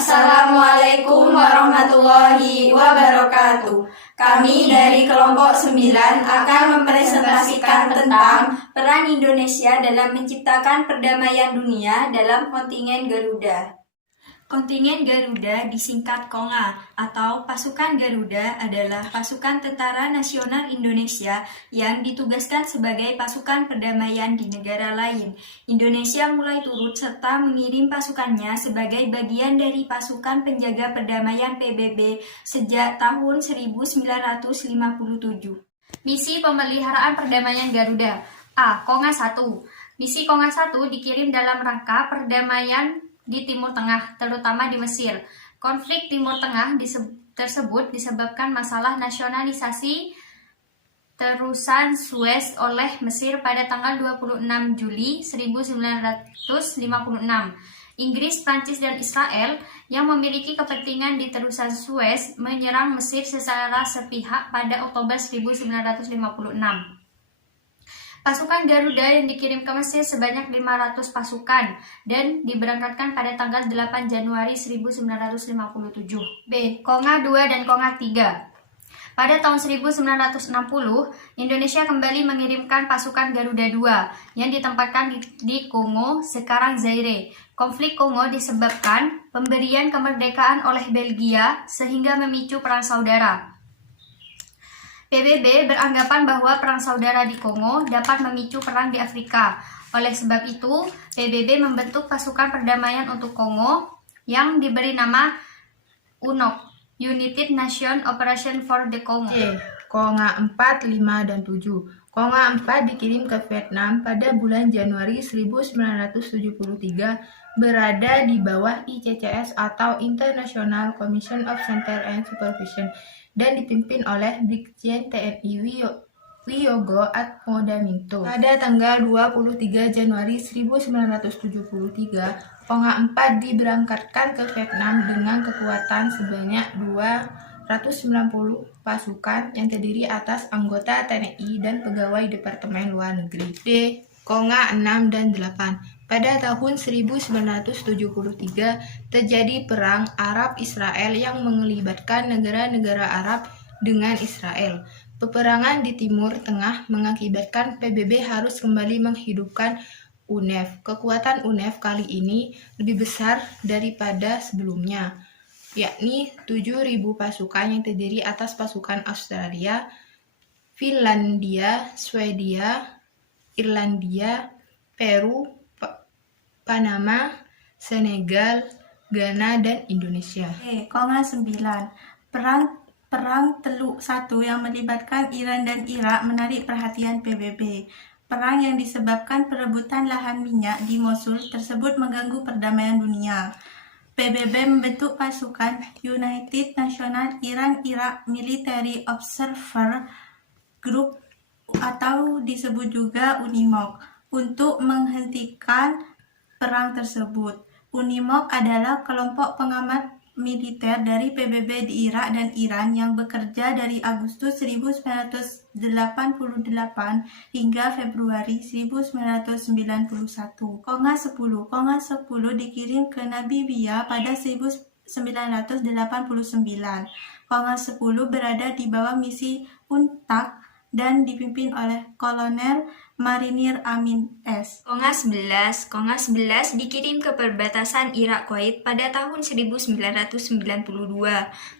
Assalamualaikum warahmatullahi wabarakatuh. Kami dari kelompok 9 akan mempresentasikan tentang peran Indonesia dalam menciptakan perdamaian dunia dalam kontingen Garuda. Kontingen Garuda disingkat KONGA atau Pasukan Garuda adalah pasukan tentara nasional Indonesia yang ditugaskan sebagai pasukan perdamaian di negara lain. Indonesia mulai turut serta mengirim pasukannya sebagai bagian dari pasukan penjaga perdamaian PBB sejak tahun 1957. Misi pemeliharaan perdamaian Garuda. A. KONGA 1. Misi KONGA 1 dikirim dalam rangka perdamaian di Timur Tengah, terutama di Mesir. Konflik Timur Tengah tersebut disebabkan masalah nasionalisasi terusan Suez oleh Mesir pada tanggal 26 Juli 1956. Inggris, Prancis, dan Israel yang memiliki kepentingan di terusan Suez menyerang Mesir secara sepihak pada Oktober 1956. Pasukan Garuda yang dikirim ke Mesir sebanyak 500 pasukan dan diberangkatkan pada tanggal 8 Januari 1957. B. KONGA 2 dan KONGA 3. Pada tahun 1960, Indonesia kembali mengirimkan pasukan Garuda 2 yang ditempatkan di Kongo, sekarang Zaire. Konflik Kongo disebabkan pemberian kemerdekaan oleh Belgia sehingga memicu perang saudara. PBB beranggapan bahwa perang saudara di Kongo dapat memicu perang di Afrika. Oleh sebab itu, PBB membentuk pasukan perdamaian untuk Kongo yang diberi nama UNOC, United Nation Operation for the Congo. KONGA 4, 5, dan 7. KONGA 4 dikirim ke Vietnam pada bulan Januari 1973, berada di bawah ICCS atau International Commission of Center and Supervision dan dipimpin oleh Brigjen TNI Wiyogo Atmodaminto. Pada tanggal 23 Januari 1973, KONGA 4 diberangkatkan ke Vietnam dengan kekuatan sebanyak 290 pasukan yang terdiri atas anggota TNI dan pegawai Departemen Luar Negeri. D. KONGA 6 dan 8. Pada tahun 1973 terjadi perang Arab-Israel yang melibatkan negara-negara Arab dengan Israel. Peperangan di Timur Tengah mengakibatkan PBB harus kembali menghidupkan UNEF. Kekuatan UNEF kali ini lebih besar daripada sebelumnya, yakni 7.000 pasukan yang terdiri atas pasukan Australia, Finlandia, Swedia, Irlandia, Peru, Panama, Senegal, Ghana, dan Indonesia. KONGA 9. Perang Teluk 1 yang melibatkan Iran dan Irak menarik perhatian PBB. Perang yang disebabkan perebutan lahan minyak di Mosul tersebut mengganggu perdamaian dunia. PBB membentuk pasukan United National Iran-Iraq Military Observer Group atau disebut juga UNIMOC untuk menghentikan perang tersebut. UNIMOC adalah kelompok pengamat militer dari PBB di Irak dan Iran yang bekerja dari Agustus 1988 hingga Februari 1991. KONGA 10. KONGA 10 dikirim ke Namibia pada 1989. KONGA 10 berada di bawah misi UNTAC dan dipimpin oleh Kolonel Marinir Amin S. KONGA 11. KONGA 11 dikirim ke perbatasan Irak Kuwait pada tahun 1992.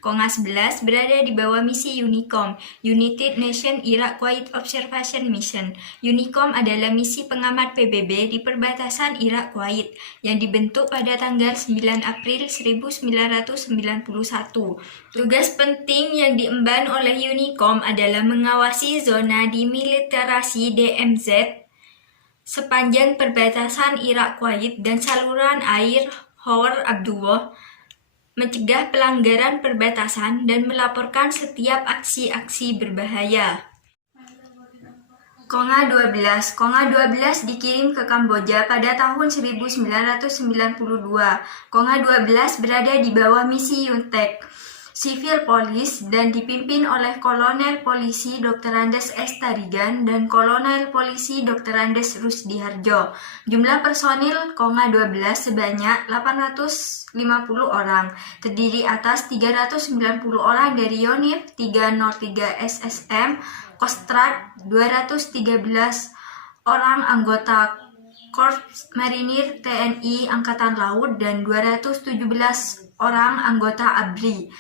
KONGA 11 berada di bawah misi UNICOM, United Nations Iraq Kuwait Observation Mission. UNICOM adalah misi pengamat PBB di perbatasan Irak Kuwait yang dibentuk pada tanggal 9 April 1991. Tugas penting yang diemban oleh UNICOM adalah mengawasi zona demilitarisasi DMZ sepanjang perbatasan Irak Kuwait dan saluran air Khor Abdullah, mencegah pelanggaran perbatasan dan melaporkan setiap aksi-aksi berbahaya. KONGA 12. KONGA 12 dikirim ke Kamboja pada tahun 1992. KONGA 12 berada di bawah misi UNTAC, Civil Police dan dipimpin oleh Kolonel Polisi Dr. Andes S. Tarigan dan Kolonel Polisi Dr. Andes Rusdi Harjo. Jumlah personil Konga 12 sebanyak 850 orang, terdiri atas 390 orang dari Yonif 303 SSM, Kostrad 213 orang anggota Korps Marinir TNI Angkatan Laut dan 217 orang anggota ABRI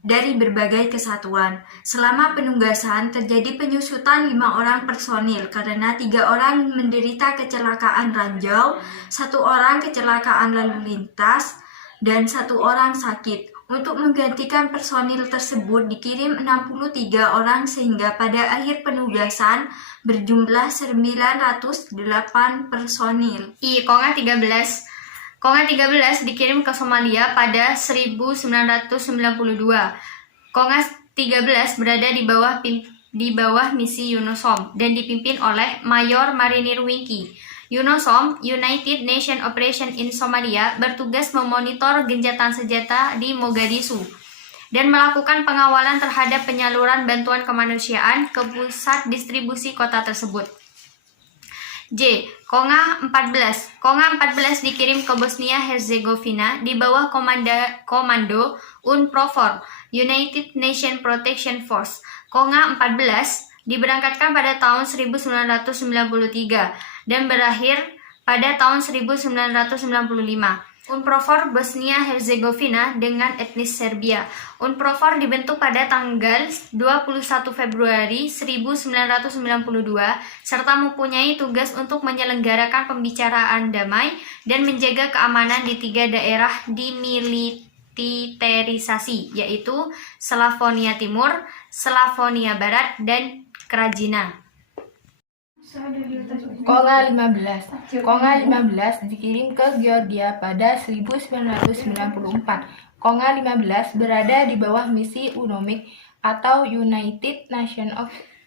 dari berbagai kesatuan. Selama penugasan terjadi penyusutan 5 orang personil karena 3 orang menderita kecelakaan ranjau, 1 orang kecelakaan lalu lintas, dan 1 orang sakit. Untuk menggantikan personil tersebut dikirim 63 orang sehingga pada akhir penugasan berjumlah 908 personil. Konga 13 dikirim ke Somalia pada 1992. Konga 13 berada di bawah misi UNOSOM dan dipimpin oleh Mayor Marinir Winky. UNOSOM, United Nations Operation in Somalia, bertugas memonitor gencatan senjata di Mogadishu dan melakukan pengawalan terhadap penyaluran bantuan kemanusiaan ke pusat distribusi kota tersebut. Konga 14 dikirim ke Bosnia Herzegovina di bawah komando UNPROFOR, United Nations Protection Force. Konga 14 diberangkatkan pada tahun 1993 dan berakhir pada tahun 1995. UNPROFOR Bosnia Herzegovina dengan etnis Serbia. UNPROFOR dibentuk pada tanggal 21 Februari 1992 serta mempunyai tugas untuk menyelenggarakan pembicaraan damai dan menjaga keamanan di 3 daerah dimiliterisasi, yaitu Slavonia Timur, Slavonia Barat, dan Krajina. Konga 15 dikirim ke Georgia pada 1994. Konga 15 berada di bawah misi UNOMIC atau United Nations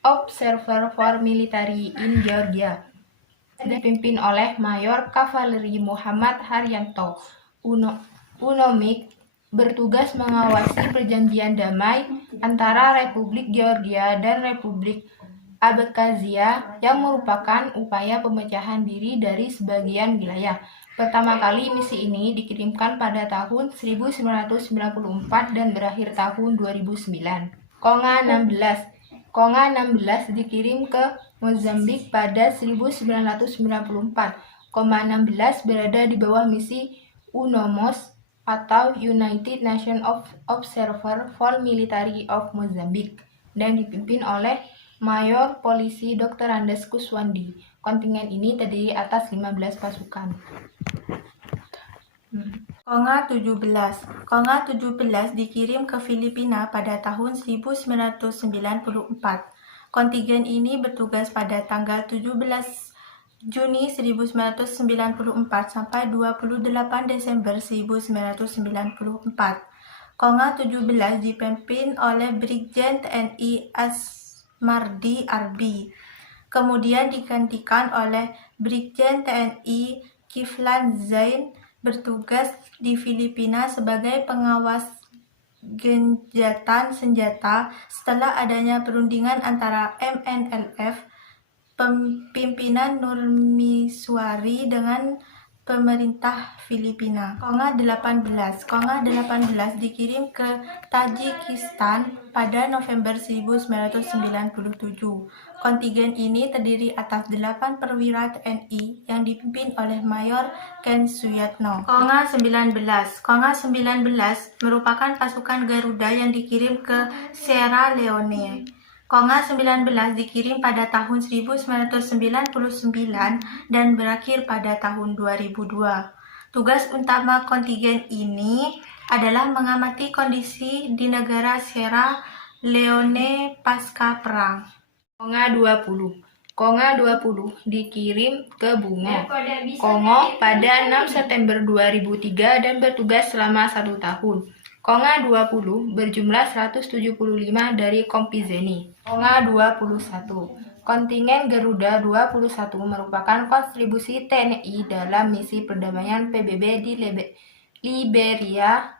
Observer for Military in Georgia, dipimpin oleh Mayor Kavaleri Muhammad Haryanto. UNOMIC bertugas mengawasi perjanjian damai antara Republik Georgia dan Republik Abkhazia yang merupakan upaya pemecahan diri dari sebagian wilayah. Pertama kali misi ini dikirimkan pada tahun 1994 dan berakhir tahun 2009. Konga 16 dikirim ke Mozambik pada 1994. Konga 16 berada di bawah misi UNOMOS atau United Nations Observer for Military of Mozambique dan dipimpin oleh Mayor Polisi Dr. Andes Kuswandi. Kontingen ini terdiri atas 15 pasukan. Konga 17 dikirim ke Filipina pada tahun 1994. Kontingen ini bertugas pada tanggal 17 Juni 1994 sampai 28 Desember 1994. Konga 17 dipimpin oleh Brigjen TNI Asmardi Arbi, kemudian digantikan oleh Brigjen TNI Kiflan Zain bertugas di Filipina sebagai pengawas gencatan senjata setelah adanya perundingan antara MNLF, pimpinan Nurmiswari dengan pemerintah Filipina. Konga 18 dikirim ke Tajikistan pada November 1997. Kontingen ini terdiri atas 8 perwira TNI yang dipimpin oleh Mayor Ken Suyatno. Konga 19 merupakan pasukan Garuda yang dikirim ke Sierra Leone. Konga 19 dikirim pada tahun 1999 dan berakhir pada tahun 2002. Tugas utama kontingen ini adalah mengamati kondisi di negara Sierra Leone pasca perang. Konga 20 dikirim ke Bungo, Kongo pada 6 September 2003 dan bertugas selama 1 tahun. Konga 20 berjumlah 175 dari Kompizeni. Konga 21. Kontingen Garuda 21 merupakan kontribusi TNI dalam misi perdamaian PBB di Liberia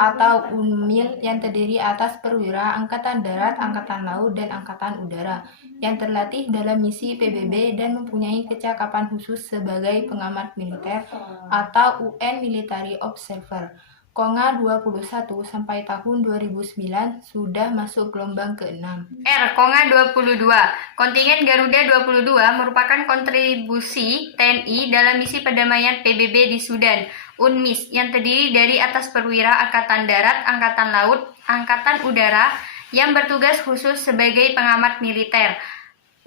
atau UNMIL yang terdiri atas perwira Angkatan Darat, Angkatan Laut, dan Angkatan Udara yang terlatih dalam misi PBB dan mempunyai kecakapan khusus sebagai pengamat militer atau UN Military Observer. Konga 21 sampai tahun 2009 sudah masuk gelombang ke-6. R. Konga 22. Kontingen Garuda 22 merupakan kontribusi TNI dalam misi perdamaian PBB di Sudan, UNMIS, yang terdiri dari atas perwira Angkatan Darat, Angkatan Laut, Angkatan Udara, yang bertugas khusus sebagai pengamat militer,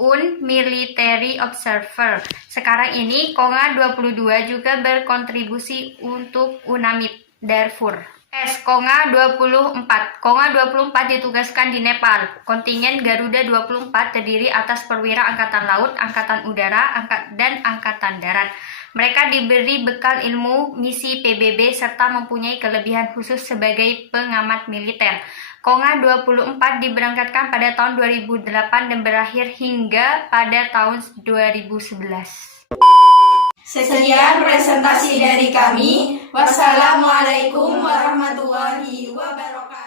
UN Military Observer. Sekarang ini, Konga 22 juga berkontribusi untuk UNAMID Darfur. S. Konga 24. Konga 24 ditugaskan di Nepal. Kontingen Garuda 24 terdiri atas perwira Angkatan Laut, Angkatan Udara, dan Angkatan Darat. Mereka diberi bekal ilmu misi PBB serta mempunyai kelebihan khusus sebagai pengamat militer. Konga 24 diberangkatkan pada tahun 2008 dan berakhir hingga pada tahun 2011. Sekian presentasi dari kami. Wassalamualaikum warahmatullahi wabarakatuh.